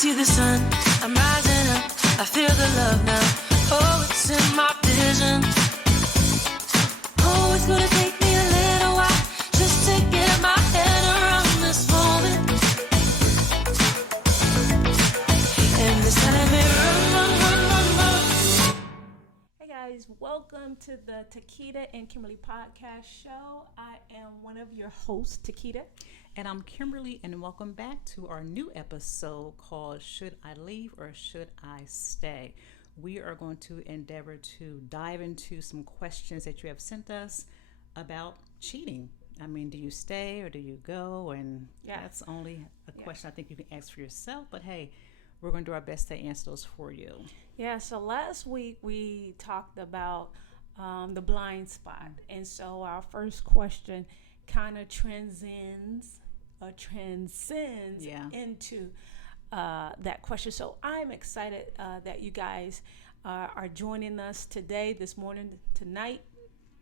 see the sun, I'm rising up, I feel the love now. Oh, it's in my vision. Oh, it's gonna take me a little while just to get my head around this moment. And this time it run. Hey guys, welcome to the Takita and Kimberly podcast show. I am one of your hosts, Takita. And I'm Kimberly, and welcome back to our new episode called Should I Leave or Should I Stay? We are going to endeavor to dive into some questions that you have sent us about cheating. I mean, do you stay or do you go? And that's only a question I think you can ask for yourself. But hey, we're going to do our best to answer those for you. Yeah, so last week we talked about the blind spot. And so our first question kind of transcends into that question. So I'm excited that you guys are joining us today, this morning, tonight,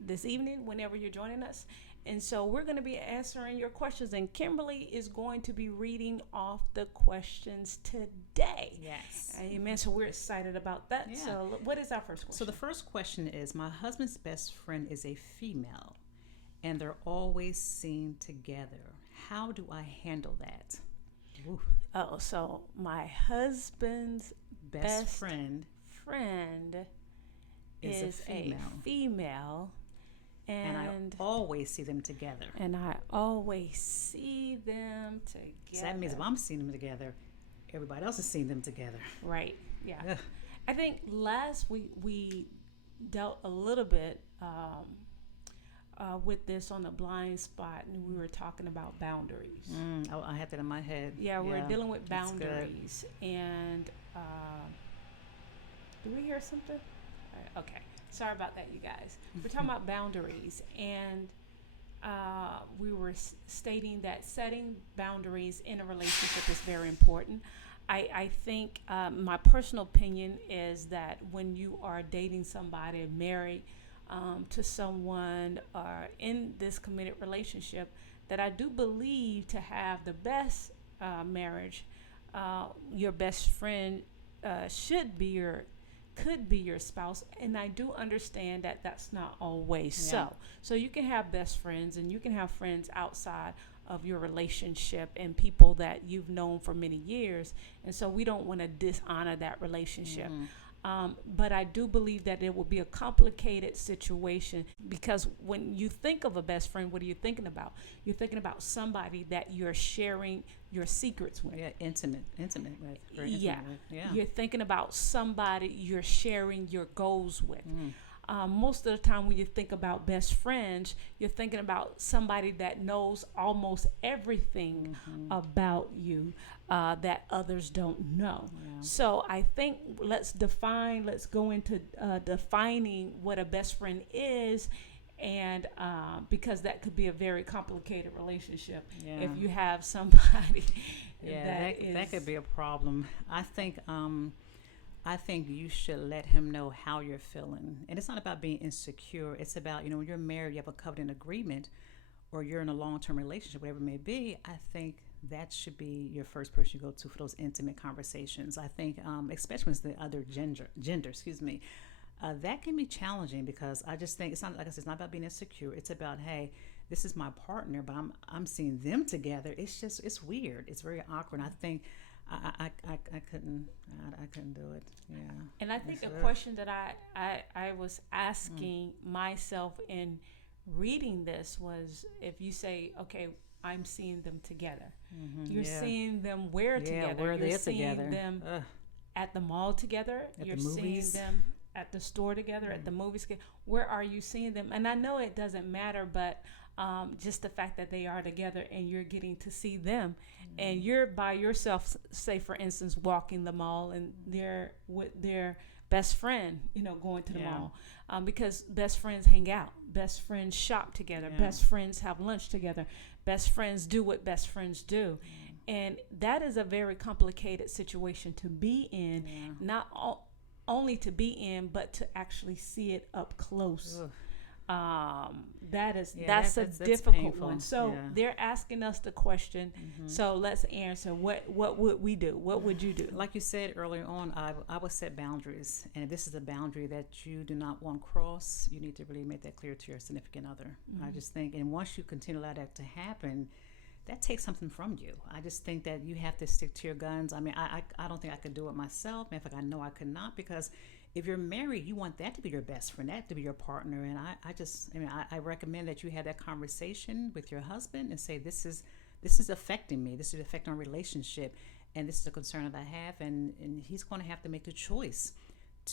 this evening, whenever you're joining us. And so we're going to be answering your questions, and Kimberly is going to be reading off the questions today. Yes. Amen. So we're excited about that. Yeah. So what is our first question? So the first question is, my husband's best friend is a female, and they're always seen together. How do I handle that? Ooh. Oh, so my husband's best friend is a female. And I always see them together. And I always see them together. So that means if I'm seeing them together, everybody else is seeing them together. Right, yeah. Ugh. I think last week we dealt a little bit with this on the blind spot, and we were talking about boundaries. I had that in my head. Yeah, we're dealing with boundaries. And do we hear something? Okay. Sorry about that, you guys. We're talking about boundaries, and we were stating that setting boundaries in a relationship is very important. I think my personal opinion is that when you are dating somebody, married to someone, or in this committed relationship, that I do believe to have the best marriage, your best friend could be your spouse, and I do understand that that's not always so. So you can have best friends, and you can have friends outside of your relationship and people that you've known for many years, and so we don't want to dishonor that relationship. But I do believe that it will be a complicated situation, because when you think of a best friend, what are you thinking about? You're thinking about somebody that you're sharing your secrets with. Yeah, intimate, right? Very intimate with. Yeah. You're thinking about somebody you're sharing your goals with. Most of the time when you think about best friends, you're thinking about somebody that knows almost everything about you that others don't know. Yeah. So I think let's go into defining what a best friend is, and because that could be a very complicated relationship if you have somebody that could be a problem. I think you should let him know how you're feeling. And it's not about being insecure. It's about, when you're married, you have a covenant agreement, or you're in a long-term relationship, whatever it may be. I think that should be your first person you go to for those intimate conversations. I think, especially when it's the other gender, that can be challenging, because I just think it's not, like I said, it's not about being insecure. It's about, hey, this is my partner, but I'm seeing them together. It's weird. It's very awkward. And I think I couldn't do it. Yeah. And I think a question that I was asking myself in reading this was, if you say, okay, I'm seeing them together. You're seeing them where together? Where are they You're together? seeing them at the mall together. You're seeing them at the store together, at the movies. Where are you seeing them? And I know it doesn't matter, but just the fact that they are together and you're getting to see them, and you're by yourself, say for instance, walking the mall, and they're with their best friend, going to the mall, because best friends hang out, best friends shop together, best friends have lunch together, best friends do what best friends do. And that is a very complicated situation to be in, only to be in, but to actually see it up close. That's a that's difficult painful. one. So they're asking us the question. So let's answer. What would we do? What would you do? Like you said earlier on, I would set boundaries, and if this is a boundary that you do not want to cross, you need to really make that clear to your significant other. I just think, and once you continue to allow that to happen, that takes something from you. I just think that you have to stick to your guns. I mean, I don't think I could do it myself. In fact, I know I could not, because if you're married, you want that to be your best friend, that to be your partner. And I recommend that you have that conversation with your husband and say, this is affecting me. This is affecting our relationship. And this is a concern that I have. And he's going to have to make the choice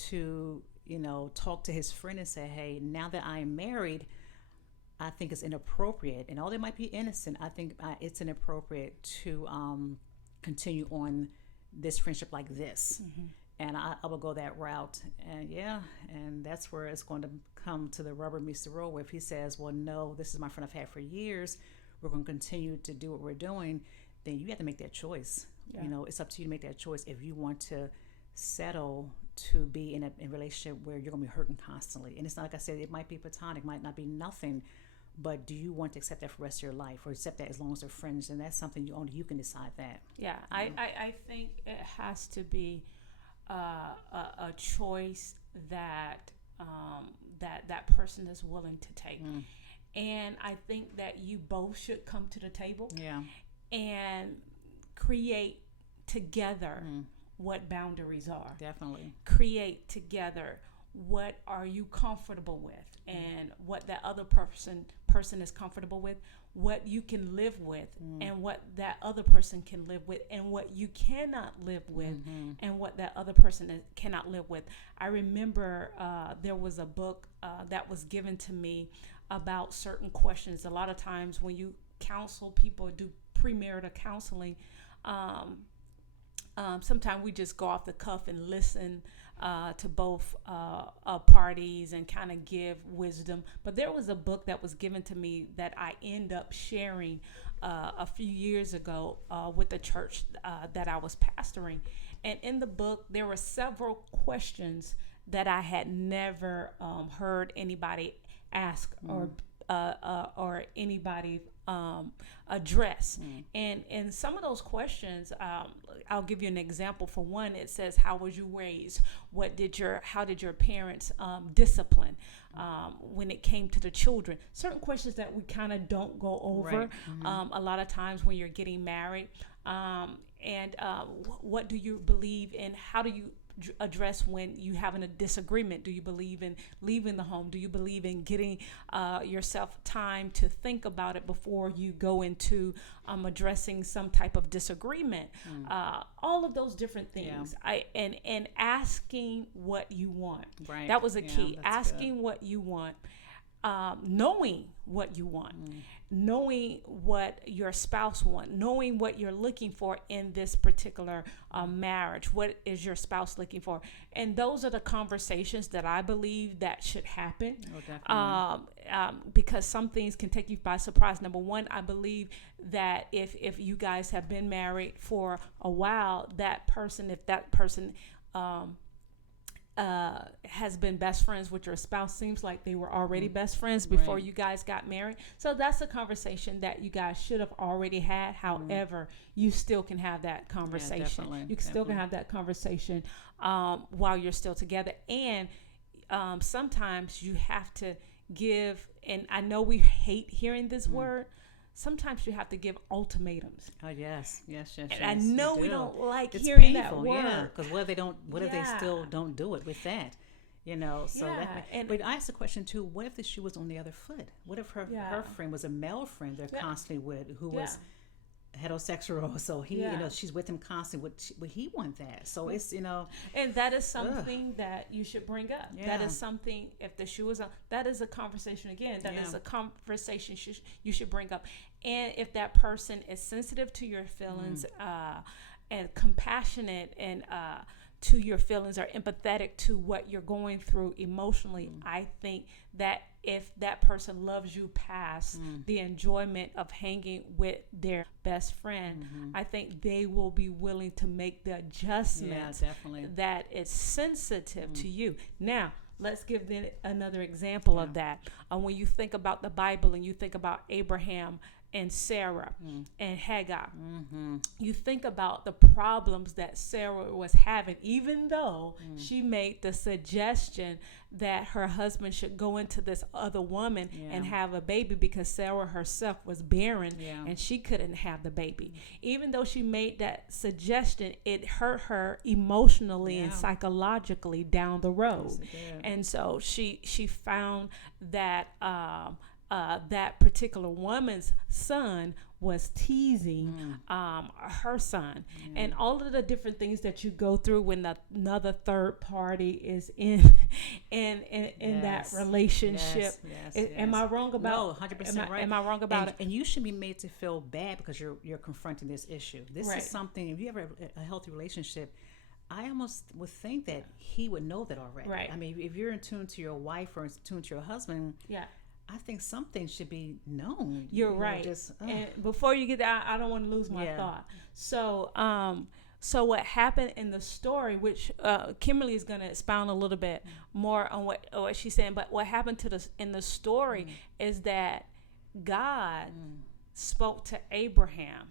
to, talk to his friend and say, hey, now that I am married, I think it's inappropriate, and although it might be innocent, I think it's inappropriate to continue on this friendship like this. And I will go that route. And that's where it's going to come to the rubber meets the road, where if he says, well, no, this is my friend I've had for years, we're going to continue to do what we're doing, then you have to make that choice. It's up to you to make that choice if you want to settle to be in a relationship where you're going to be hurting constantly. And it's not, like I said, it might be platonic, might not be nothing, but do you want to accept that for the rest of your life, or accept that as long as they're friends? And that's something only you can decide that. Yeah, I think it has to be a choice that that person is willing to take. And I think that you both should come to the table and create together what boundaries are. Definitely. Create together what are you comfortable with, and what that other person is comfortable with, what you can live with, and what that other person can live with, and what you cannot live with, and what that other person cannot live with. I remember there was a book that was given to me about certain questions. A lot of times when you counsel people, do premarital counseling, sometimes we just go off the cuff and listen to both parties and kind of give wisdom. But there was a book that was given to me that I end up sharing a few years ago with the church that I was pastoring. And in the book, there were several questions that I had never heard anybody ask or anybody address. And some of those questions, I'll give you an example. For one, it says, how was you raised? How did your parents discipline when it came to the children? Certain questions that we kind of don't go over a lot of times when you're getting married. And what do you believe in? How do you address when you having a disagreement? Do you believe in leaving the home? Do you believe in getting yourself time to think about it before you go into addressing some type of disagreement? All of those different things. And asking what you want. Right. That was a key. Asking what you want. Knowing what you want, knowing what your spouse wants, knowing what you're looking for in this particular marriage. What is your spouse looking for? And those are the conversations that I believe that should happen. Because some things can take you by surprise. Number one, I believe that if you guys have been married for a while, if that person has been best friends with your spouse, seems like they were already best friends before you guys got married. So that's a conversation that you guys should have already had. However, you still can have that conversation. Still can have that conversation while you're still together. And sometimes you have to give, and I know we hate hearing this word, sometimes you have to give ultimately. Oh yes. And I know we don't like it's hearing painful, that word. Yeah, because what if they don't? What if they still don't do it with that? So but I asked the question too. What if the shoe was on the other foot? What if her friend was a male friend they're constantly with, who was heterosexual? So he, she's with him constantly. Would he want that? So it's and that is something that you should bring up. That is something. If the shoe is on, that is a conversation again. That is a conversation you should bring up. And if that person is sensitive to your feelings and compassionate and to your feelings, or empathetic to what you're going through emotionally, I think that if that person loves you past the enjoyment of hanging with their best friend, I think they will be willing to make the adjustments that is sensitive to you. Now, let's give another example of that. When you think about the Bible and you think about Abraham and Sarah and Hagar, you think about the problems that Sarah was having, even though she made the suggestion that her husband should go into this other woman and have a baby, because Sarah herself was barren and she couldn't have the baby. Even though she made that suggestion, it hurt her emotionally and psychologically down the road. Yes, and so she found that that particular woman's son was teasing her son, and all of the different things that you go through when another third party is in that relationship. Am I wrong about? No, 100% right. Am I wrong about it? And you should be made to feel bad because you're confronting this issue. This is something. If you have a healthy relationship, I almost would think that he would know that already. Right. I mean, if you're in tune to your wife or in tune to your husband, I think something should be known. You're right. And before you get that, I don't want to lose my thought. So, so what happened in the story, which Kimberly is going to expound a little bit more on what she's saying, but what happened in the story is that God spoke to Abraham.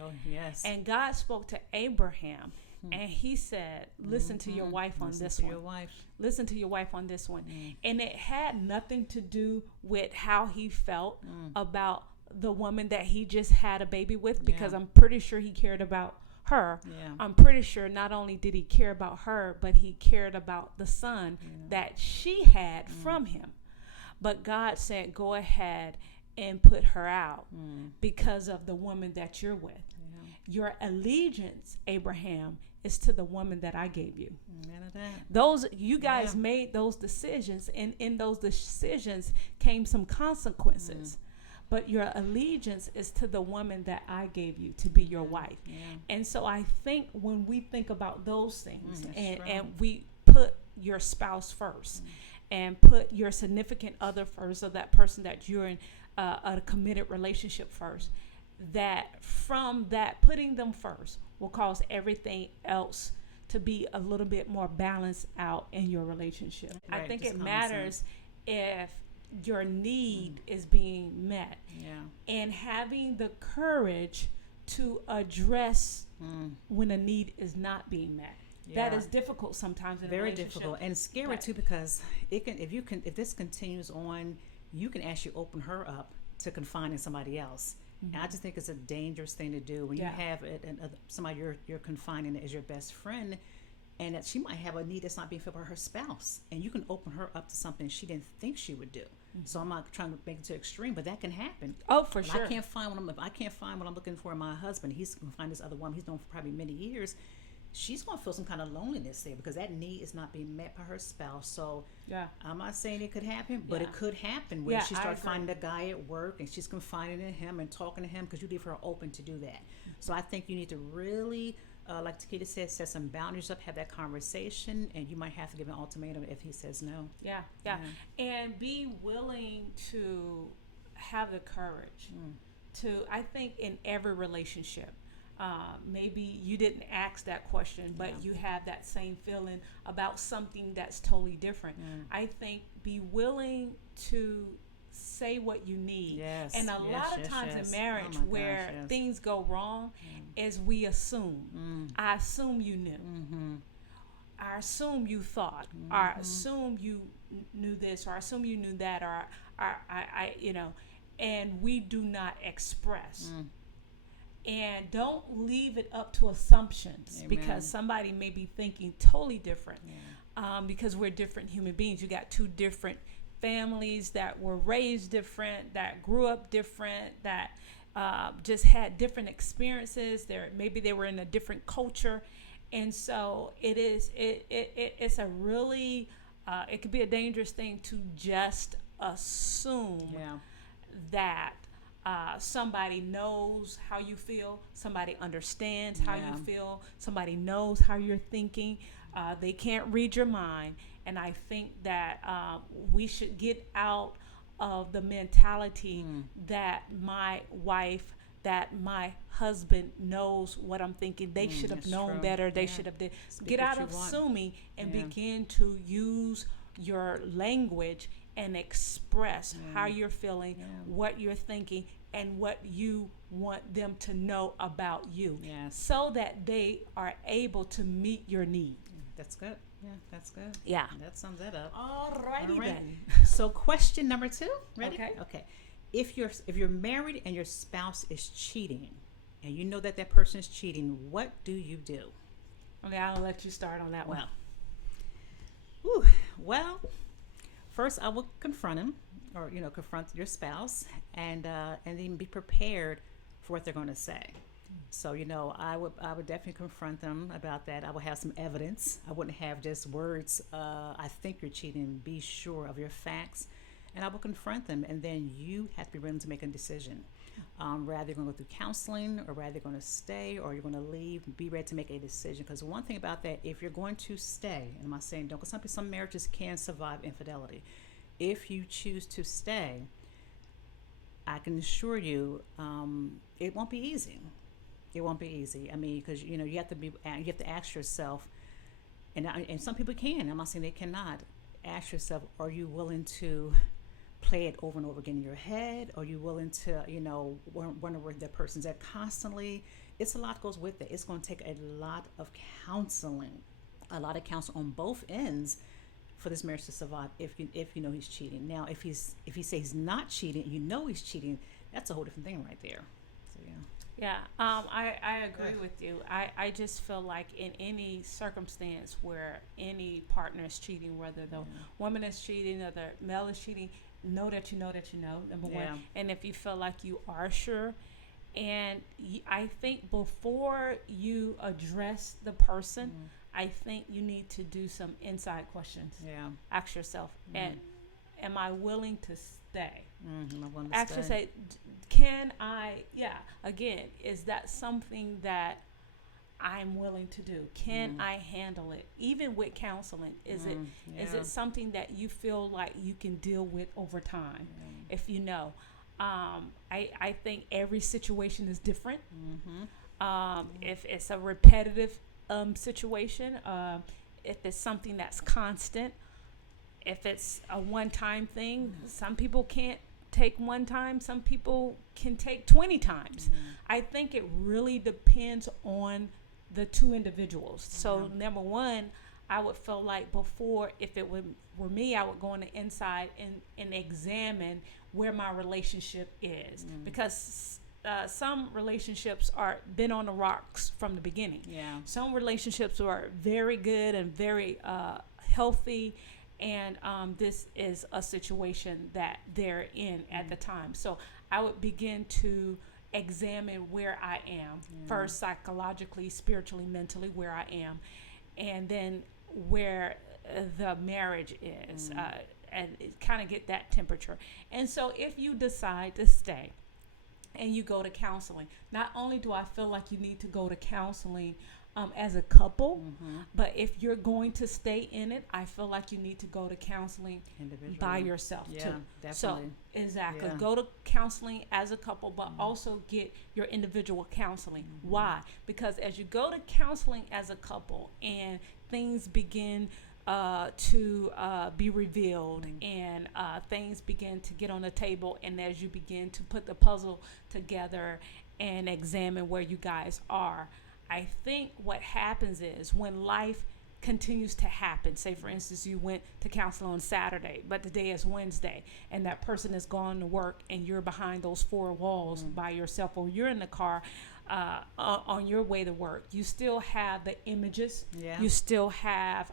Oh, yes. And God spoke to Abraham. And he said, listen to your wife on this one. Listen to your wife on this one. And it had nothing to do with how he felt about the woman that he just had a baby with, because I'm pretty sure he cared about her. I'm pretty sure not only did he care about her, but he cared about the son that she had from him. But God said, go ahead and put her out because of the woman that you're with. Your allegiance, Abraham, is to the woman that I gave you. Those you guys made those decisions, and in those decisions came some consequences. But your allegiance is to the woman that I gave you to be your wife. And so I think when we think about those things and we put your spouse first and put your significant other first, or that person that you're in a committed relationship first, that from that putting them first will cause everything else to be a little bit more balanced out in your relationship. I think it matters if your need is being met, and having the courage to address when a need is not being met. That is difficult sometimes in a relationship. Very difficult and scary too, because if this continues on, you can actually open her up to confining somebody else. And I just think it's a dangerous thing to do when you have somebody you're confining as your best friend, and that she might have a need that's not being filled by her spouse, and you can open her up to something she didn't think she would do. So I'm not trying to make it to extreme, but that can happen. Oh, for sure. I can't find what I'm looking for in my husband. He's going to find this other woman he's known for probably many years. She's going to feel some kind of loneliness there because that need is not being met by her spouse. So I'm not saying it could happen, but it could happen when she starts finding a guy at work and she's confiding in him and talking to him, because you leave her open to do that. So I think you need to really, like Takita said, set some boundaries up, have that conversation, and you might have to give an ultimatum if he says no. And be willing to have the courage to, I think in every relationship, maybe you didn't ask that question, but you have that same feeling about something that's totally different. I think be willing to say what you need. And a lot of times in marriage where things go wrong is we assume. I assume you knew. I assume you thought. Or I assume you knew this, or I assume you knew that, or I and we do not express. And don't leave it up to assumptions, because somebody may be thinking totally different, because we're different human beings. You got two different families that were raised different, that grew up different, that just had different experiences. Maybe they were in a different culture, and so it's a really it could be a dangerous thing to just assume that somebody knows how you feel, somebody understands how you feel, somebody knows how you're thinking. They can't read your mind. And I think that we should get out of the mentality that my wife, that my husband knows what I'm thinking. They should have known better. They should have did. Get out of assuming and begin to use your language and express how you're feeling, what you're thinking, and what you want them to know about you, so that they are able to meet your need. That's good. Yeah, that's good. Yeah. That sums that up. Alrighty then. So question number 2. Ready? Okay. If you're married and your spouse is cheating, and you know that person is cheating, what do you do? Okay, I'll let you start on that one. Well, first I will confront him, or confront your spouse, and then be prepared for what they're going to say. So I would definitely confront them about that. I would have some evidence. I wouldn't have just words. I think you're cheating. Be sure of your facts, and I will confront them. And then you have to be willing to make a decision. Rather you're going to go through counseling, or rather you're going to stay, or you're going to leave. Be ready to make a decision. Because one thing about that, if you're going to stay, and I'm not saying don't, because some marriages can survive infidelity. If you choose to stay, I can assure you, it won't be easy. It won't be easy. I mean, because you have to ask yourself, and some people can. I'm not saying they cannot. Ask yourself: are you willing to play it over and over again in your head? Are you willing to, wonder where that person's at constantly? It's a lot goes with it. It's going to take a lot of counseling, on both ends for this marriage to survive. If you know he's cheating. Now, if he says he's not cheating, he's cheating. That's a whole different thing right there. So yeah. Yeah, I agree with you. I just feel like in any circumstance where any partner is cheating, whether the woman is cheating or the male is cheating, know that you know, number one. And if you feel like you are sure, and I think before you address the person, I think you need to do some inside questions. Yeah. Ask yourself, and am I willing to stay? Actually say, can I, again, is that something that I'm willing to do? Can I handle it? Even with counseling, is it something that you feel like you can deal with over time? If I think every situation is different. If it's a repetitive situation, if it's something that's constant, if it's a one-time thing, some people can't take one time, some people can take 20 times. I think it really depends on the two individuals. So number one, I would feel like before, if it were me, I would go on the inside and examine where my relationship is, because some relationships are been on the rocks from the beginning. Some relationships are very good and very healthy, and this is a situation that they're in at the time. So I would begin to examine where I am first, psychologically, spiritually, mentally, where I am, and then where the marriage is, and kind of get that temperature. And so if you decide to stay and you go to counseling, not only do I feel like you need to go to counseling as a couple, but if you're going to stay in it, I feel like you need to go to counseling by yourself too. Definitely. So exactly, go to counseling as a couple, but also get your individual counseling. Why? Because as you go to counseling as a couple and things begin to be revealed, and things begin to get on the table, and as you begin to put the puzzle together and examine where you guys are, I think what happens is when life continues to happen, say for instance you went to counseling on Saturday, but today is Wednesday, and that person has gone to work and you're behind those four walls by yourself, or you're in the car on your way to work, you still have the images, you still have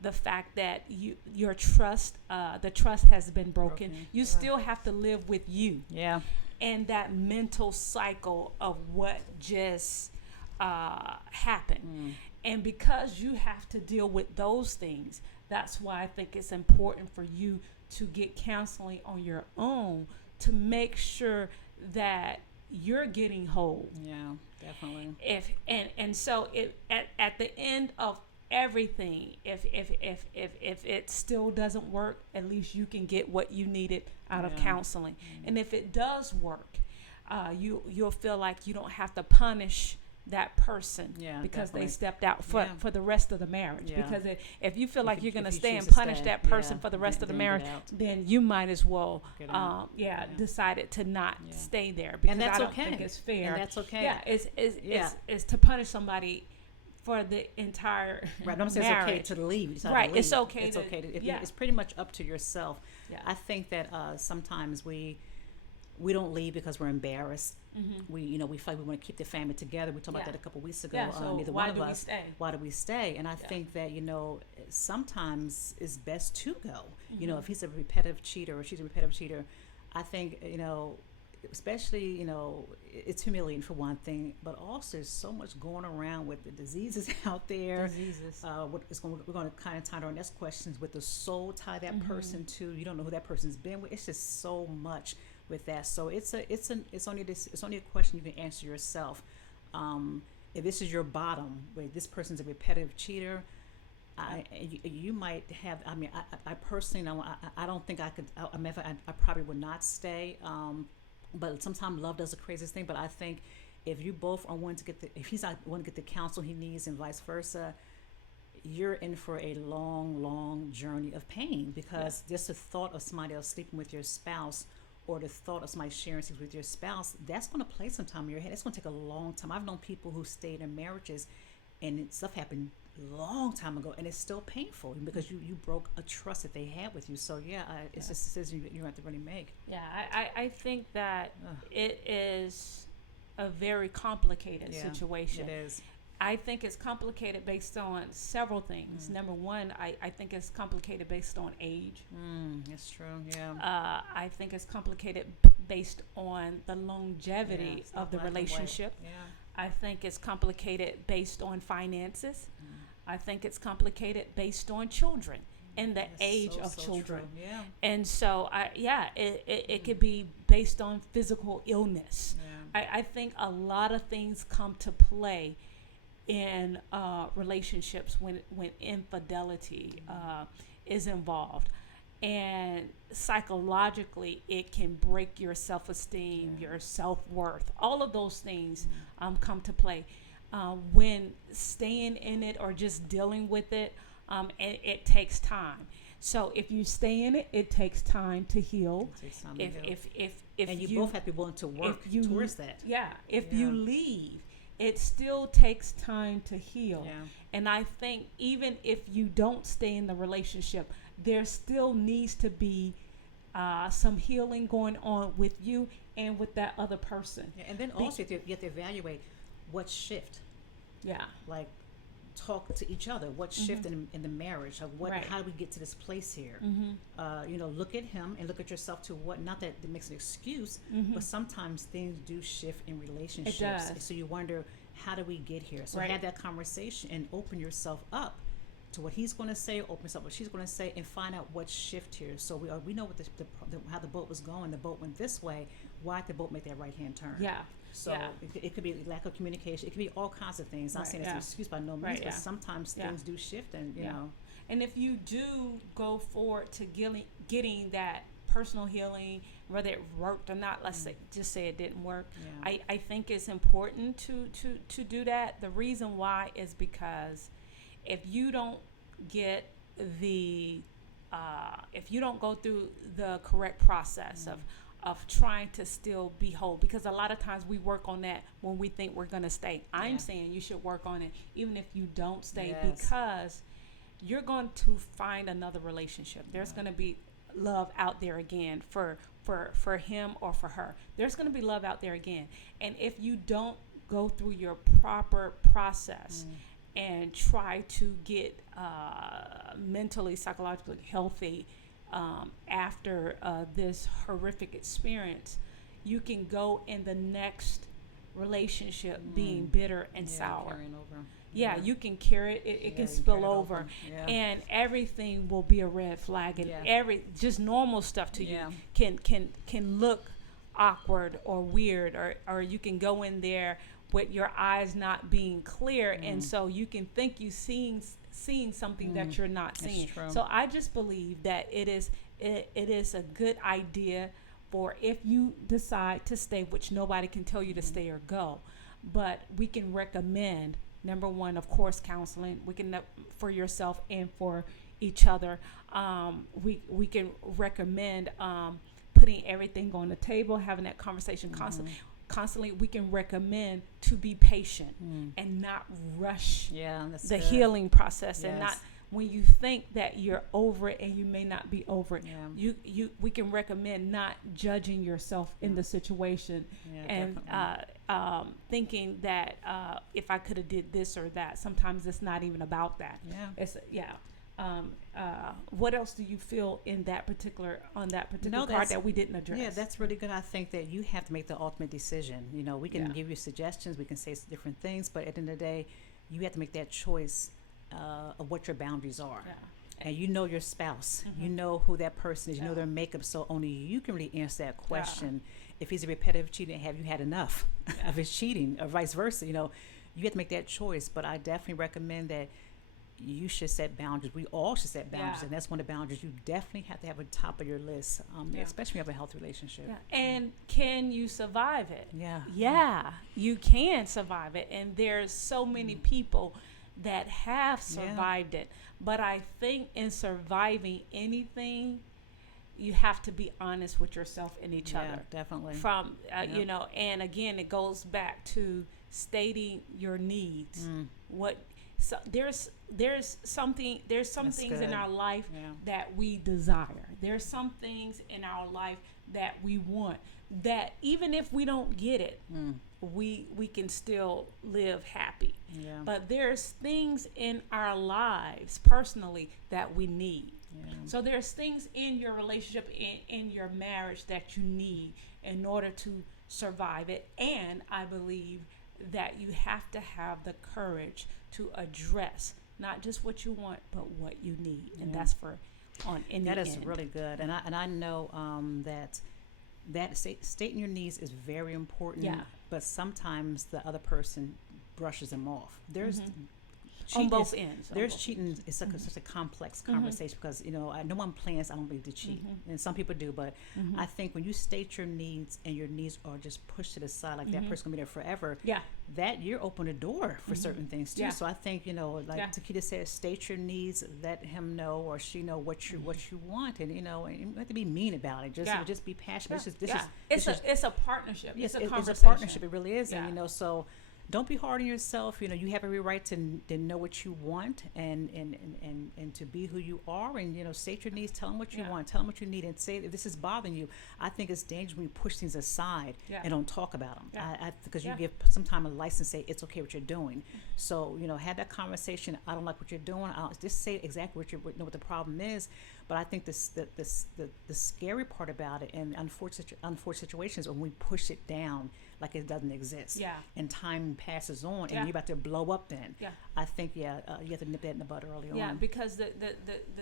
the fact that your trust, the trust has been broken. You still have to live with you, and that mental cycle of what just happen. And because you have to deal with those things, that's why I think it's important for you to get counseling on your own to make sure that you're getting whole. Yeah, definitely. So at the end of everything, if it still doesn't work, at least you can get what you needed out of counseling. And if it does work, you'll feel like you don't have to punish that person because definitely. they stepped out for the rest of the marriage. Yeah. Because if you feel like you're going to stay and choose to punish stay, that person for the rest of the then marriage, get out. then you might as well decided to not stay there, because And that's I don't okay. think it's fair. And that's okay. Yeah, it's to punish somebody for the entire right. I'm saying marriage. it's okay to leave. Right. To leave. It's okay. It's okay. It's pretty much up to yourself. Yeah. I think that sometimes we don't leave because we're embarrassed. Mm-hmm. We feel like we want to keep the family together. We talked about that a couple of weeks ago. Yeah, so neither why one do of we us. stay? Why do we stay? And I think that sometimes it's best to go. Mm-hmm. If he's a repetitive cheater or she's a repetitive cheater, I think especially it's humiliating for one thing, but also there's so much going around with the diseases out there. We're going to kind of tie our next questions with the soul tie that person to. You don't know who that person's been with. It's just so much with that. So it's only a question you can answer yourself. If this is your bottom, where this person's a repetitive cheater, you might have. I mean, I personally, I don't think I could. I probably would not stay. But sometimes love does the craziest thing. But I think if you both are wanting to if he's not wanting to get the counsel he needs and vice versa, you're in for a long, long journey of pain, because just the thought of somebody else sleeping with your spouse, or the thought of somebody sharing sex with your spouse, that's going to play some time in your head. It's going to take a long time. I've known people who stayed in marriages and stuff happened a long time ago, and it's still painful because you broke a trust that they had with you. So it's just a decision you have to really make. I think that it is a very complicated situation. It is. I think it's complicated based on several things. Number one, I think it's complicated based on age. That's true. Yeah. I think it's complicated based on the longevity of the black and white. relationship. Yeah. I think it's complicated based on finances. I think it's complicated based on children and the age of children. True. Yeah. And so, it could be based on physical illness. Yeah. I think a lot of things come to play in relationships when infidelity is involved. And psychologically, it can break your self-esteem, your self-worth. All of those things come to play. When staying in it or just dealing with it, it takes time. So if you stay in it, it takes time to heal. If and you both have to be willing to work towards that. If you leave, it still takes time to heal. Yeah. And I think even if you don't stay in the relationship, there still needs to be some healing going on with you and with that other person. Yeah, and then also you have to evaluate what shift. Yeah. Like, talk to each other. What shift in the marriage? Like how do we get to this place here? Look at him and look at yourself to what. Not that it makes an excuse, but sometimes things do shift in relationships. It does. So you wonder, how do we get here? So have that conversation and open yourself up to what he's going to say, open yourself what she's going to say, and find out what shift here. So we know what how the boat was going. The boat went this way. Why did the boat make that right hand turn? Yeah. So it could be lack of communication. It could be all kinds of things. Not saying it's an excuse by no means, but sometimes things do shift, and you know. And if you do go forward to getting that personal healing, whether it worked or not, let's just say it didn't work. Yeah. I think it's important to do that. The reason why is because if you don't get if you don't go through the correct process of trying to still be whole, because a lot of times we work on that when we think we're going to stay. I'm saying you should work on it even if you don't stay, because you're going to find another relationship. There's going to be love out there again for him or for her. There's going to be love out there again. And if you don't go through your proper process and try to get mentally, psychologically healthy after this horrific experience, you can go in the next relationship being bitter and sour. Carrying over. You can carry it. It can spill over, and everything will be a red flag. And just normal stuff to you can look awkward or weird, or you can go in there with your eyes not being clear, and so you can think you seeing something that you're not seeing. So I just believe that it is a good idea for, if you decide to stay, which nobody can tell you to stay or go, but we can recommend, number one, of course, counseling. We can, for yourself and for each other. We can recommend putting everything on the table, having that conversation constantly. We can recommend to be patient and not rush the healing process, and not when you think that you're over it and you may not be over it. We can recommend not judging yourself in the situation and thinking that if I could have did this or that. Sometimes it's not even about that. It's what else do you feel in that particular part that we didn't address? Yeah, that's really good. I think that you have to make the ultimate decision. You know, we can give you suggestions, we can say different things, but at the end of the day, you have to make that choice of what your boundaries are. And you know your spouse, you know who that person is, you know their makeup, so only you can really answer that question. If he's a repetitive cheater, have you had enough of his cheating, or vice versa? You know, you have to make that choice. But I definitely recommend that you should set boundaries. We all should set boundaries, and that's one of the boundaries you definitely have to have on top of your list, especially when you have a healthy relationship. And can you survive it? Yeah, you can survive it, and there's so many people that have survived it. But I think in surviving anything, you have to be honest with yourself and each other. Definitely. From you know, and again, it goes back to stating your needs. So there's some That's things good. in our life that we desire. There's some things in our life that we want, that even if we don't get it, we can still live happy. But there's things in our lives personally that we need. So there's things in your relationship, in your marriage, that you need in order to survive it. And I believe that you have to have the courage to address not just what you want, but what you need. And that's for on in that the is end. really good. And I know that stating your needs is very important. But sometimes the other person brushes them off. There's on both ends. There's cheating is such a complex conversation, because no one plans, I don't believe, to cheat, and some people do, but I think when you state your needs and your needs are just pushed to the side, like that person gonna be there forever, that you're open the door for certain things too. So I think like Takita said, state your needs, let him know or she know what you want, and you don't have to be mean about it. Just be passionate. It's a partnership. Yes, it's a conversation. it's a partnership. It really is, and so. Don't be hard on yourself. You have every right to know what you want and to be who you are, and state your needs. Tell them what you want. Tell them what you need, and say if this is bothering you. I think it's dangerous when you push things aside and don't talk about them. Because you give some time a license, say it's okay what you're doing. So have that conversation. I don't like what you're doing. I'll just say exactly what the problem is. But I think the scary part about it, and unfortunate situations, when we push it down like it doesn't exist, and time passes on, and you're about to blow up. Then I think you have to nip that in the bud early on. Yeah, because the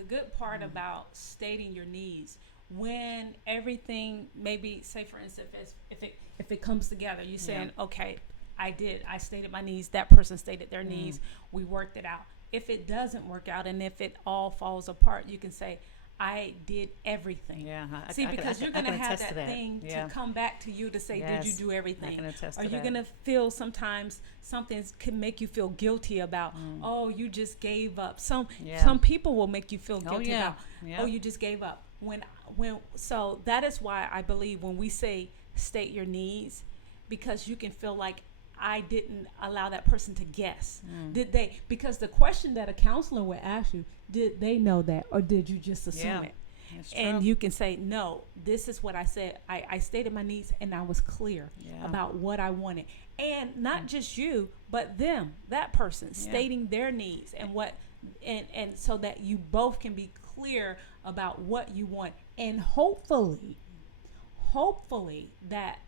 good part about stating your needs, when everything, maybe say for instance, if it comes together, you're saying, okay, I stated my needs, that person stated their needs, we worked it out. If it doesn't work out, and if it all falls apart, you can say, I did everything. Because you're going to have that thing to come back to you to say, did you do everything? Or you're going to feel sometimes something can make you feel guilty about, oh, you just gave up. Some people will make you feel guilty about, oh, you just gave up. So that is why I believe when we say state your needs, because you can feel like, I didn't allow that person to guess. Did they? Because the question that a counselor would ask you, did they know that, or did you just assume it? And you can say, no, this is what I said. I stated my needs, and I was clear about what I wanted. And not just you, but them, that person, stating their needs and what, and so that you both can be clear about what you want. And hopefully that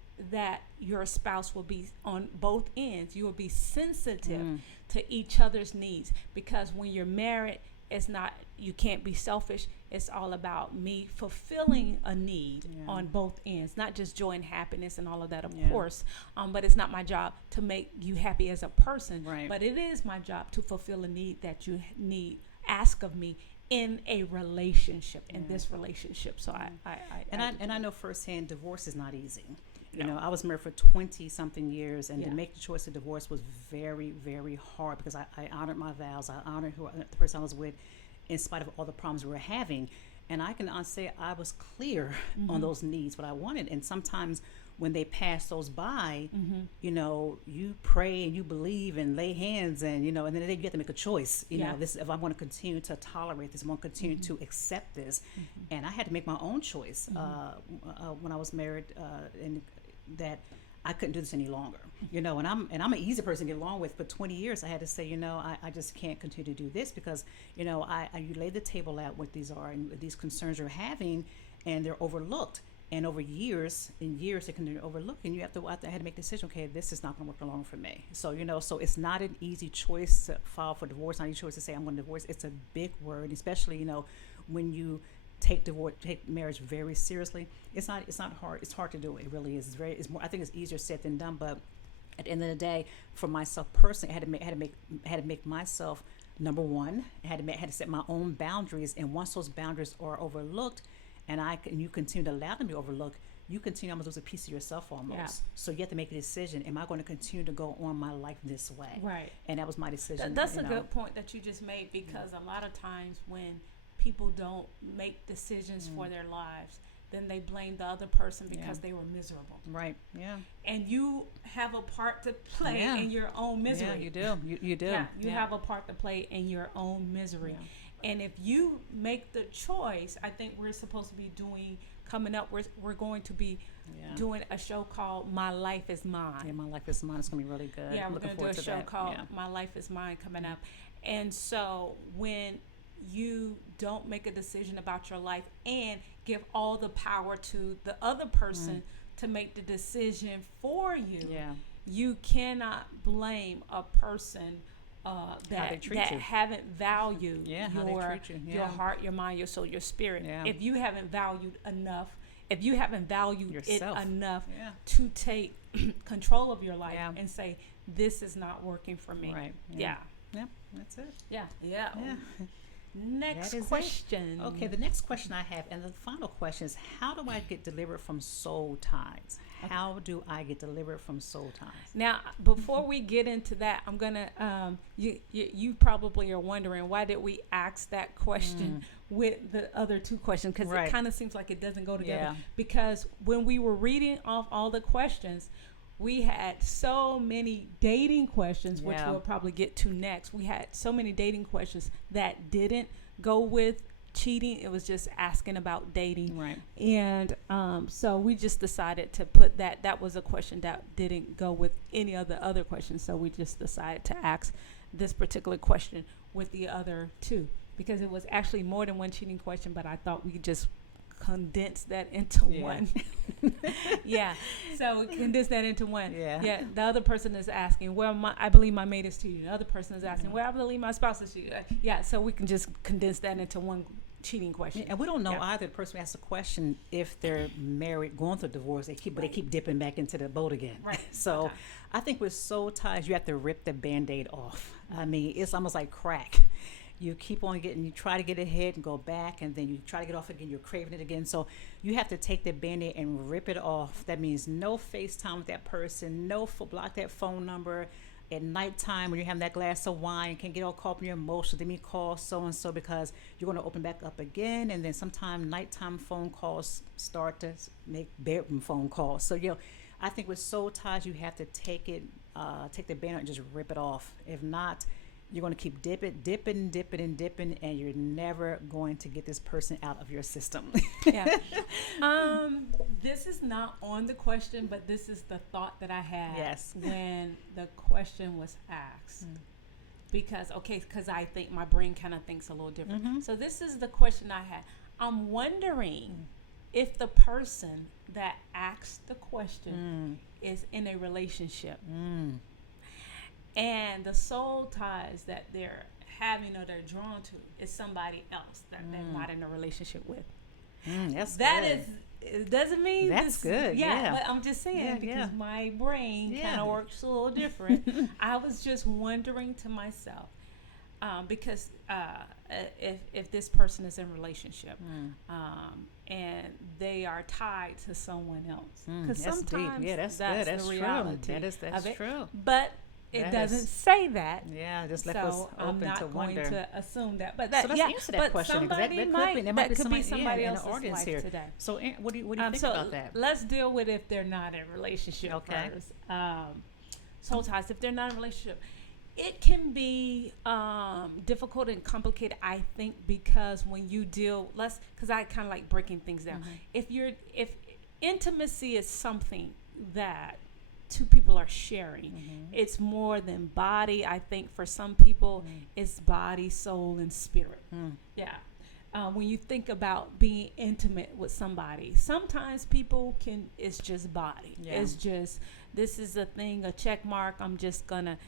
your spouse will be on both ends. You will be sensitive to each other's needs, because when you're married, you can't be selfish. It's all about me fulfilling a need on both ends, not just joy and happiness and all of that, of course. But it's not my job to make you happy as a person. Right. But it is my job to fulfill a need that you ask of me in a relationship, in this relationship. So I know firsthand, divorce is not easy. You know, I was married for 20 something years, and to make the choice of divorce was very, very hard because I honored my vows. I honored the person I was with in spite of all the problems we were having. And I can honestly say I was clear on those needs, what I wanted. And sometimes when they pass those by, you know, you pray and you believe and lay hands and, you know, and then you have to make a choice. You know, this, if I want to continue to tolerate this, I want to continue to accept this. And I had to make my own choice when I was married, and that I couldn't do this any longer, you know, and I'm an easy person to get along with. For 20 years, I had to say, you know, I just can't continue to do this because, you know, you lay the table out what these are and these concerns you're having, and they're overlooked. And over years and years, they can be overlooked, and I had to make a decision. Okay, this is not going to work along for me. So, you know, so it's not an easy choice to file for divorce. Not an easy choice to say I'm going to divorce. It's a big word, especially, you know, when you take marriage very seriously. It's not hard. It's hard to do. It really is. It's more. I think it's easier said than done. But at the end of the day, for myself personally, I had to make myself number one. I had to set my own boundaries. And once those boundaries are overlooked, and you continue to allow them to be overlooked, you continue almost lose a piece of yourself almost. Yeah. So you have to make a decision. Am I going to continue to go on my life this way? Right. And that was my decision. That's a good point that you just made, because a lot of times when people don't make decisions for their lives, then they blame the other person because they were miserable. Right. Yeah. And you have a part to play in your own misery. Yeah, you do. You do. Yeah, you have a part to play in your own misery. Yeah. And if you make the choice, I think we're supposed to be coming up, we're going to be doing a show called My Life Is Mine. Yeah, My Life Is Mine is going to be really good. Yeah, we're going to do a show called My Life Is Mine coming up. And so when you don't make a decision about your life and give all the power to the other person to make the decision for you, you cannot blame a person that haven't valued your heart, your mind, your soul, your spirit. Yeah. If you haven't valued yourself. It enough to take control of your life and say, this is not working for me. Right. Yeah. Yeah. That's it. Yeah. Next question. Okay, the next question I have, and the final question is, how do I get delivered from soul ties? Okay. How do I get delivered from soul ties? Now, before we get into that, I'm gonna. You probably are wondering, why did we ask that question with the other two questions? Because it kind of seems like it doesn't go together. Yeah. Because when we were reading off all the questions, we had so many dating questions, which we'll probably get to next. We had so many dating questions that didn't go with cheating. It was just asking about dating. Right. And so we just decided to put that. That was a question that didn't go with any of the other questions. So we just decided to ask this particular question with the other two, because it was actually more than one cheating question, but I thought we could just condense that into one. So condense that into one. The other person is asking, well, I believe my mate is to you. The other person is asking, well, I believe my spouse is to you. So we can just condense that into one cheating question. And we don't know either the person who asked the question, if they're married, going through a divorce, they keep dipping back into the boat again. Right. So I think with soul ties, you have to rip the Band-Aid off. I mean, it's almost like crack. You keep on you try to get ahead and go back, and then you try to get off again, you're craving it again. So you have to take the Band-Aid and rip it off. That means no FaceTime with that person, block that phone number. At nighttime, when you're having that glass of wine, can't get all caught up in your emotions, let me call so-and-so, because you're going to open back up again. And then sometimes nighttime phone calls start to make bedroom phone calls. So, I think with soul ties, you have to take the Band-Aid and just rip it off. If not, you're going to keep dipping, and you're never going to get this person out of your system. This is not on the question, but this is the thought that I had when the question was asked. Because I think my brain kind of thinks a little different. So this is the question I had. I'm wondering if the person that asked the question is in a relationship. And the soul ties that they're having or they're drawn to is somebody else that they're not in a relationship with. It doesn't mean that's good. But I'm just saying because my brain kind of works a little different. I was just wondering to myself, because if this person is in a relationship, and they are tied to someone else, because sometimes that's that's good. That's the true. reality. That's true. But it doesn't say that. Yeah, just left us open to wonder. I'm not going to assume that. But that, so let's answer that question, because there might be somebody else's in the audience life here today. So what do you think about that? Let's deal with if they're not in a relationship first. Soul ties, if they're not in a relationship, it can be difficult and complicated, I think, because when you deal, because I kind of like breaking things down. If intimacy is something that two people are sharing, it's more than body. I think for some people, it's body, soul, and spirit. Yeah. When you think about being intimate with somebody, sometimes people it's just body. Yeah. It's just, this is a thing, a check mark. I'm gonna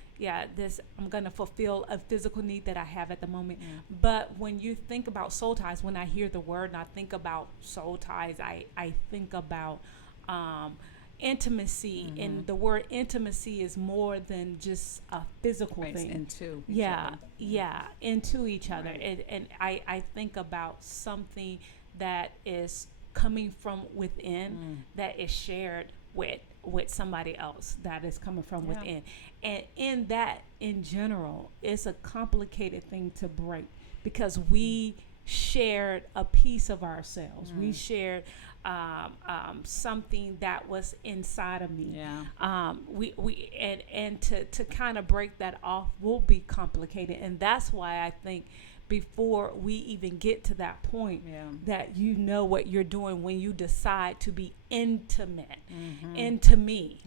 fulfill a physical need that I have at the moment. But when you think about soul ties, when I hear the word and I think about soul ties, I think about intimacy, and the word intimacy is more than just a physical thing. Into into each other. And I think about something that is coming from within, that is shared with somebody else, that is coming from within. And in that, in general, it's a complicated thing to break, because we shared a piece of ourselves. We shared something that was inside of me. To kind of break that off will be complicated, and that's why I think before we even get to that point, that you know what you're doing when you decide to be intimate, into me,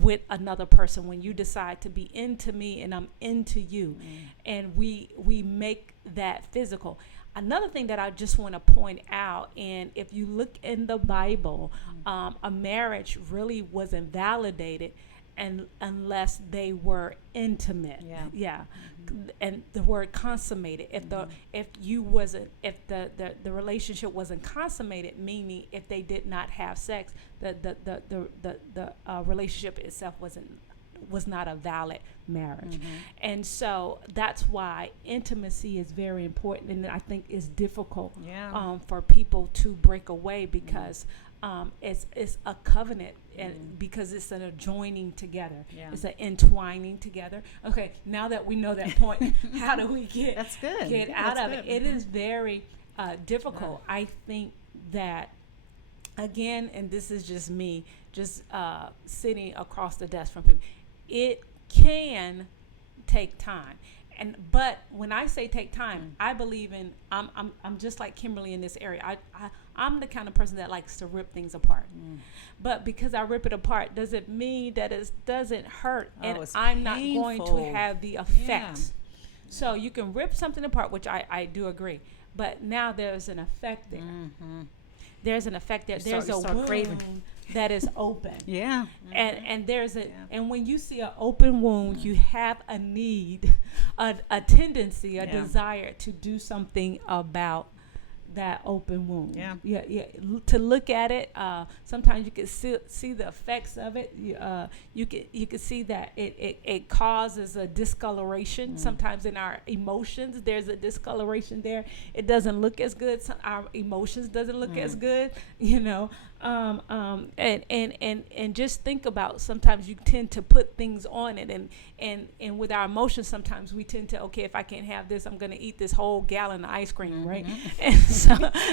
with another person. When you decide to be into me and I'm into you, and we make that physical. Another thing that I just want to point out, and if you look in the Bible, a marriage really wasn't validated unless they were intimate. And the word consummated. If the relationship wasn't consummated, meaning if they did not have sex, the relationship itself was not a valid marriage. And so that's why intimacy is very important, and I think it's difficult for people to break away, because it's a covenant, and because it's an adjoining together, it's an entwining together. Okay, now that we know that point, how do we get out of it? It is very difficult. I think that, again, and this is just me, just sitting across the desk from people, it can take time. But when I say take time, I believe in, I'm just like Kimberly in this area. I'm the kind of person that likes to rip things apart. But because I rip it apart doesn't mean that it doesn't hurt, and I'm not going to have the effects. So you can rip something apart, which I do agree, but now there's an effect there. There's an effect there. There's a wound that is open. And there's and when you see an open wound, you have a need, a tendency, a desire to do something about that open wound. To look at it, sometimes you can see the effects of it. You can see that it causes a discoloration. Sometimes in our emotions, there's a discoloration there. It doesn't look as good. Our emotions doesn't look as good, and just think about, sometimes you tend to put things on it, and with our emotions, sometimes we tend to, okay, if I can't have this, I'm going to eat this whole gallon of ice cream, right? And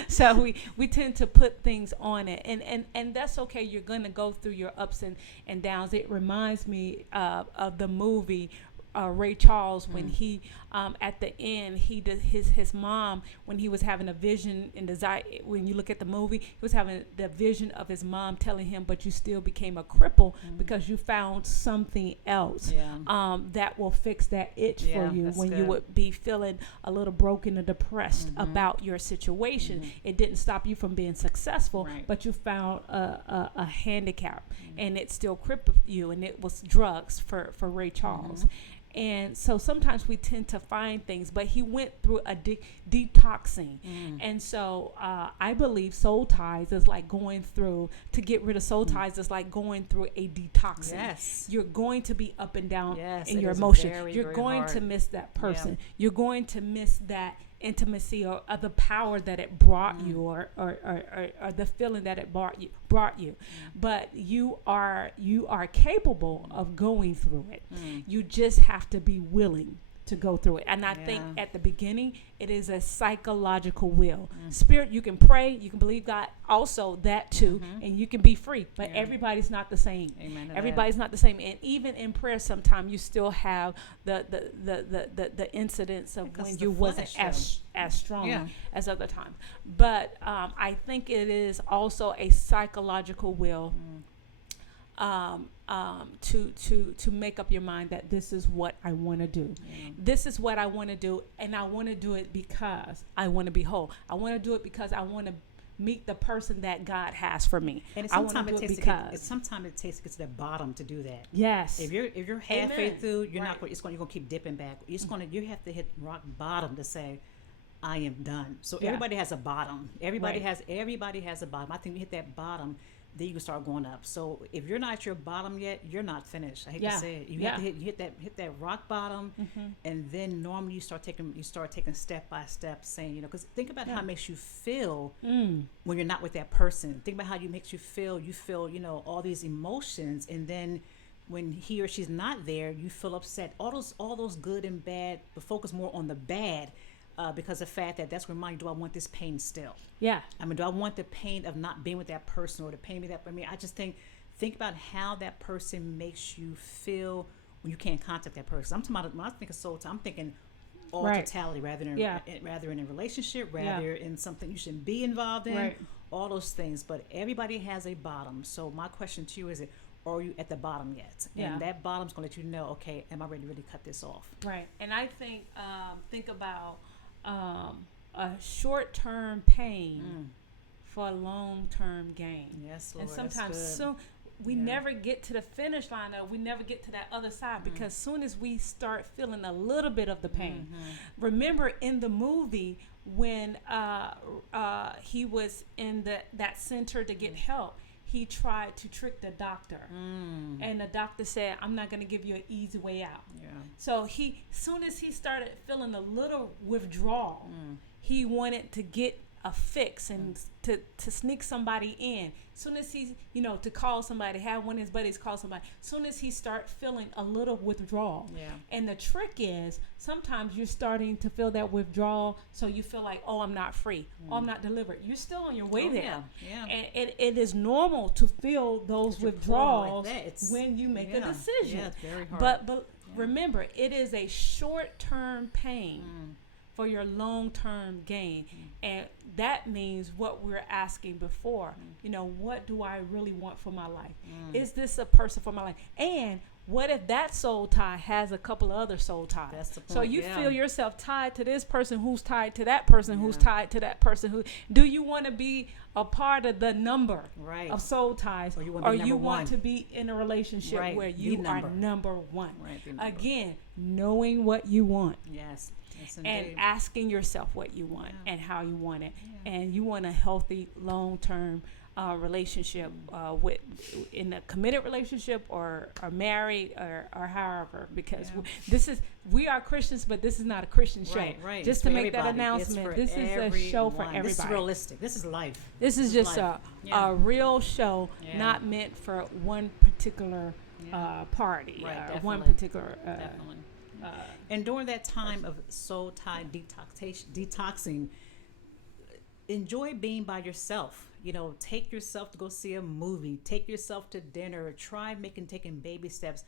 so we tend to put things on it, and that's okay. You're going to go through your ups and downs. It reminds me of the movie Ray Charles, when he at the end, he did his mom, when he was having a vision and desire. When you look at the movie, he was having the vision of his mom telling him, but you still became a cripple because you found something else that will fix that itch for you when you would be feeling a little broken or depressed about your situation. It didn't stop you from being successful, but you found a handicap, and it still crippled you, and it was drugs for Ray Charles. And so sometimes we tend to find things, but he went through a detoxing. And so I believe soul ties is like going through, to get rid of soul ties is like going through a detoxing. Yes. You're going to be up and down in your is emotions. very, You're very going hard. to miss that person. Yeah. You're going to miss that intimacy or the power that it brought you, or the feeling that it brought you. But you are capable of going through it. You just have to be willing to go through it. And I think at the beginning, it is a psychological will. Spirit, you can pray, you can believe God, also that too, and you can be free. But everybody's not the same. Amen to Everybody's not the same. And even in prayer, sometimes you still have the incidents of when you wasn't as strong as other times. But I think it is also a psychological will. To make up your mind that this is what I want to do. This is what I want to do, and I want to do it because I want to be whole. I want to do it because I want to meet the person that God has for me. And sometimes it takes to get to the bottom to do that. Yes. If you're halfway Amen. through, you're Right. you're gonna keep dipping back. You have to hit rock bottom to say, I am done. So everybody has a bottom. Everybody has a bottom. I think you hit that bottom, then you can start going up. So if you're not at your bottom yet, you're not finished. I hate to say it. You have to hit that rock bottom, and then normally you start taking step by step, saying, because think about how it makes you feel when you're not with that person. Think about how it makes you feel. You feel, all these emotions, and then when he or she's not there, you feel upset. All those good and bad, but focus more on the bad. Because the fact that's reminding, do I want this pain still? Yeah. I mean, do I want the pain of not being with that person, or the pain of that? I mean, I just think about how that person makes you feel when you can't contact that person. I'm talking about, when I think of soul time, I'm thinking all totality, rather than in a relationship, rather in something you shouldn't be involved in, all those things. But everybody has a bottom. So my question to you is, are you at the bottom yet? And that bottom's going to let you know, okay, am I ready to really cut this off? Right. And I think about a short-term pain for a long-term gain. Yes, Lord. And sometimes we never get to the finish line, or we never get to that other side, because soon as we start feeling a little bit of the pain. Remember in the movie when he was in that center to get help, he tried to trick the doctor, and the doctor said, I'm not going to give you an easy way out. So soon as he started feeling a little withdrawal, he wanted to get a fix and to sneak somebody in. Soon as he, to call somebody, have one of his buddies call somebody. Soon as he start feeling a little withdrawal. And the trick is, sometimes you're starting to feel that withdrawal, so you feel like, oh, I'm not free, oh, I'm not delivered. You're still on your way there. And it is normal to feel those withdrawals when you make a decision. It's very hard. But remember, it is a short-term pain for your long-term gain. And that means what we're asking before. What do I really want for my life? Is this a person for my life? And what if that soul tie has a couple of other soul ties? That's the point. So you feel yourself tied to this person who's tied to that person who's tied to that person. Do you want to be a part of the number of soul ties? Or you want to be in a relationship where you are number one? Again, knowing what you want. Yes, and asking yourself what you want and how you want it. And you want a healthy, long-term relationship in a committed relationship or married or however, because we are Christians, but this is not a Christian show. Just to make that announcement, this is a show for everybody. This is realistic. This is life. This is just a real show, not meant for one particular party, one particular definitely. And during that time of soul tie detoxing, enjoy being by yourself. Take yourself to go see a movie. Take yourself to dinner. Try taking baby steps,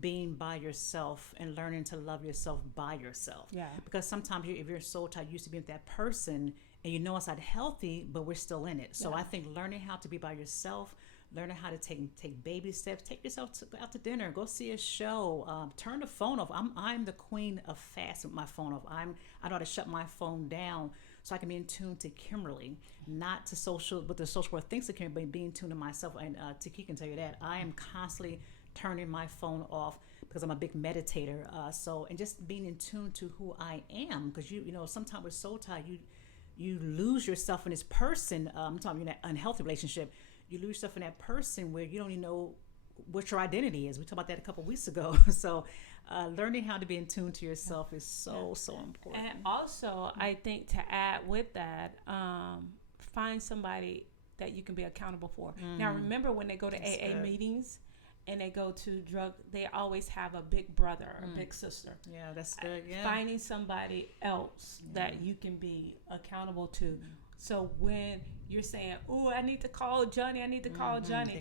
being by yourself and learning to love yourself by yourself. Because sometimes if you're soul tie, you used to be with that person, and it's not healthy, but we're still in it. So I think learning how to be by yourself, learning how to take baby steps, take yourself out to dinner, go see a show, turn the phone off. I'm the queen of fast with my phone off. I know how to shut my phone down so I can be in tune to Kimberly, not to what the social world thinks of Kimberly, but being in tune to myself. And Tiki can tell you that I am constantly turning my phone off, because I'm a big meditator. So, and just being in tune to who I am, because you know, sometimes we're so tired, you lose yourself in this person. I'm talking in that unhealthy relationship. You lose yourself in that person where you don't even know what your identity is. We talked about that a couple of weeks ago. So, learning how to be in tune to yourself is so important. And also, I think to add with that, find somebody that you can be accountable for. Now, remember when they go to AA meetings and they go to drug, they always have a big brother or a big sister. Yeah, that's good. Yeah. Finding somebody else that you can be accountable to. So when you're saying, "Oh, I need to call Johnny," They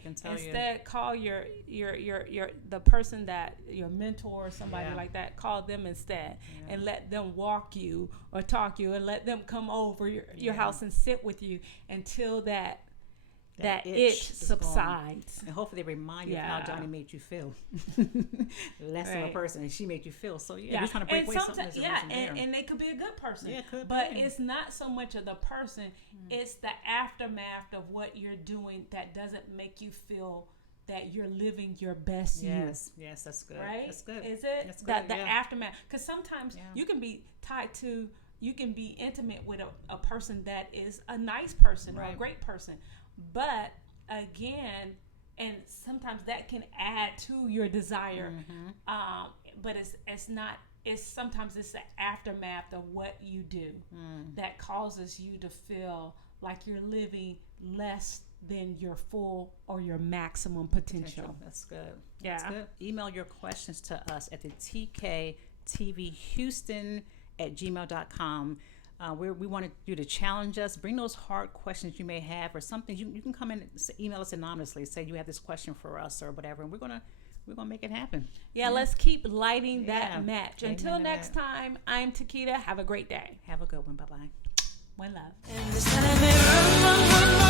can tell instead call your the person that your mentor or somebody like that. Call them instead and let them walk you or talk you and let them come over your house and sit with you until that itch subsides. And hopefully they remind you of how Johnny made you feel. Less of a person, and she made you feel. So you're trying to break away something that's and they could be a good person. Yeah, could but be. It's not so much of the person, it's the aftermath of what you're doing that doesn't make you feel that you're living your best you. Yes, that's good. Right? That's good. Is it? That's good, the aftermath. Because sometimes you can be tied to, you can be intimate with a person that is a nice person or a great person. But again, and sometimes that can add to your desire. But it's not. Sometimes it's the aftermath of what you do that causes you to feel like you're living less than your full or your maximum potential. That's good. Yeah. That's good. Email your questions to us at the tktvhouston@gmail.com. We want you to challenge us. Bring those hard questions you may have, or something. You can come in and email us anonymously. Say you have this question for us or whatever, and we're gonna make it happen. Yeah, let's keep lighting that match. Amen. Until next time, I'm Takita. Have a great day. Have a good one. Bye-bye. One love. And it's telling me, run, run, run, run.